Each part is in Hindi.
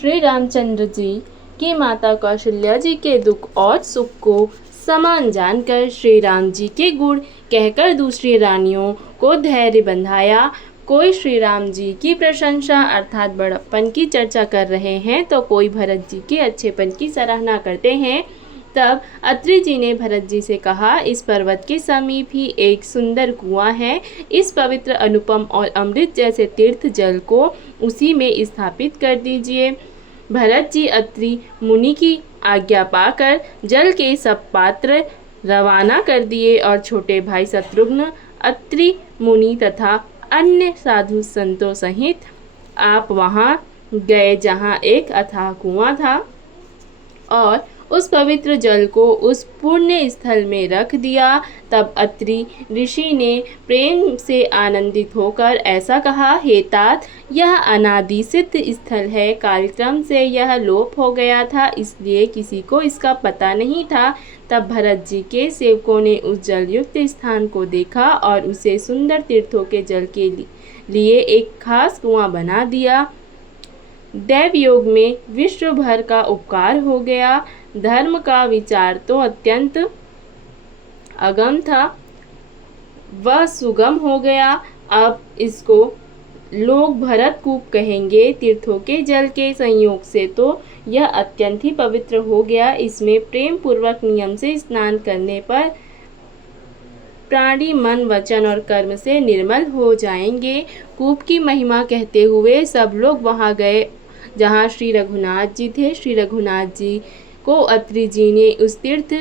श्री रामचंद्र जी की माता कौशल्या जी के दुख और सुख को समान जानकर श्री राम जी के गुण कहकर दूसरी रानियों को धैर्य बंधाया। कोई श्री राम जी की प्रशंसा अर्थात बड़प्पन की चर्चा कर रहे हैं तो कोई भरत जी के अच्छेपन की सराहना करते हैं। तब अत्रि जी ने भरत जी से कहा, इस पर्वत के समीप ही एक सुंदर कुआं है। इस पवित्र अनुपम और अमृत जैसे तीर्थ जल को उसी में स्थापित कर दीजिए। भरत जी अत्रि मुनि की आज्ञा पाकर जल के सब पात्र रवाना कर दिए और छोटे भाई शत्रुघ्न अत्रि मुनि तथा अन्य साधु संतों सहित आप वहां गए जहां एक अथाह कुआं था और उस पवित्र जल को उस पुण्य स्थल में रख दिया। तब अत्रि ऋषि ने प्रेम से आनंदित होकर ऐसा कहा, हे तात, यह अनादि सिद्ध स्थल है। कालक्रम से यह लोप हो गया था, इसलिए किसी को इसका पता नहीं था। तब भरत जी के सेवकों ने उस जलयुक्त स्थान को देखा और उसे सुंदर तीर्थों के जल के लिए एक खास कुआं बना दिया। दैव योग में विश्व भर का उपकार हो गया। धर्म का विचार तो अत्यंत अगम था, वह सुगम हो गया। अब इसको लोग भरत कूप कहेंगे। तीर्थों के जल के संयोग से तो यह अत्यंत ही पवित्र हो गया। इसमें प्रेम पूर्वक नियम से स्नान करने पर प्राणी मन वचन और कर्म से निर्मल हो जाएंगे। कूप की महिमा कहते हुए सब लोग वहां गए जहां श्री रघुनाथ जी थे। श्री रघुनाथ जी को अत्रि जी ने उस तीर्थ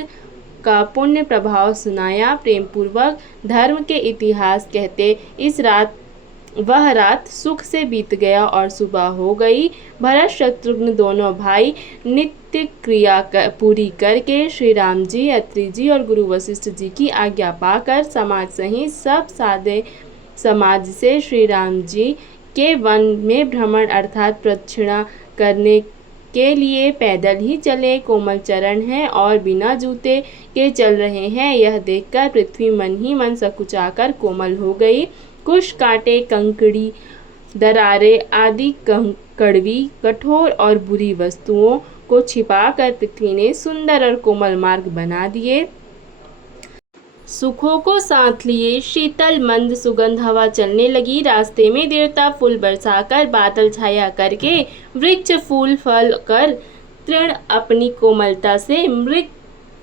का पुण्य प्रभाव सुनाया। प्रेम पूर्वक धर्म के इतिहास कहते वह रात सुख से बीत गया और सुबह हो गई। भरत शत्रुघ्न दोनों भाई नित्य क्रिया पूरी करके श्री राम जी, अत्रि जी और गुरु वशिष्ठ जी की आज्ञा पाकर समाज सहित सब सादे समाज से श्री राम जी के वन में भ्रमण अर्थात प्रदक्षिणा करने के लिए पैदल ही चले। कोमल चरण हैं और बिना जूते के चल रहे हैं, यह देखकर पृथ्वी मन ही मन सकुचाकर कोमल हो गई। कुश, कांटे, कंकड़ी, दरारें आदि कड़वी, कठोर और बुरी वस्तुओं को छिपाकर पृथ्वी ने सुंदर और कोमल मार्ग बना दिए। सुखों को साथ लिए शीतल मंद सुगंध हवा चलने लगी। रास्ते में देवता फूल बरसाकर बादल छाया करके वृक्ष फूल फल कर तृण अपनी कोमलता से मृग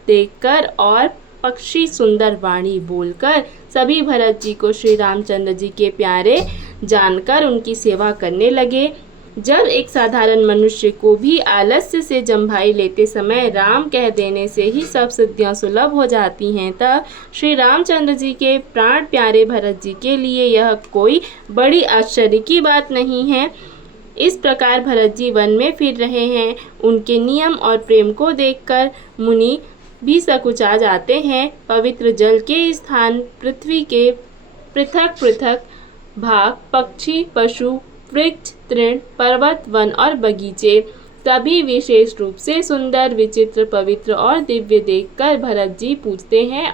देखकर और पक्षी सुंदर वाणी बोलकर सभी भरत जी को श्री रामचंद्र जी के प्यारे जानकर उनकी सेवा करने लगे। जब एक साधारण मनुष्य को भी आलस्य से जम्भाई लेते समय राम कह देने से ही सब सिद्धियां सुलभ हो जाती हैं, तब श्री रामचंद्र जी के प्राण प्यारे भरत जी के लिए यह कोई बड़ी आश्चर्य की बात नहीं है। इस प्रकार भरत जी वन में फिर रहे हैं। उनके नियम और प्रेम को देखकर मुनि भी सकुचा जाते हैं। पवित्र जल के स्थान, पृथ्वी के पृथक पृथक भाग, पक्षी, पशु, वृक्ष, तृण, पर्वत, वन और बगीचे सभी विशेष रूप से सुंदर, विचित्र, पवित्र और दिव्य देखकर भरत जी पूछते हैं।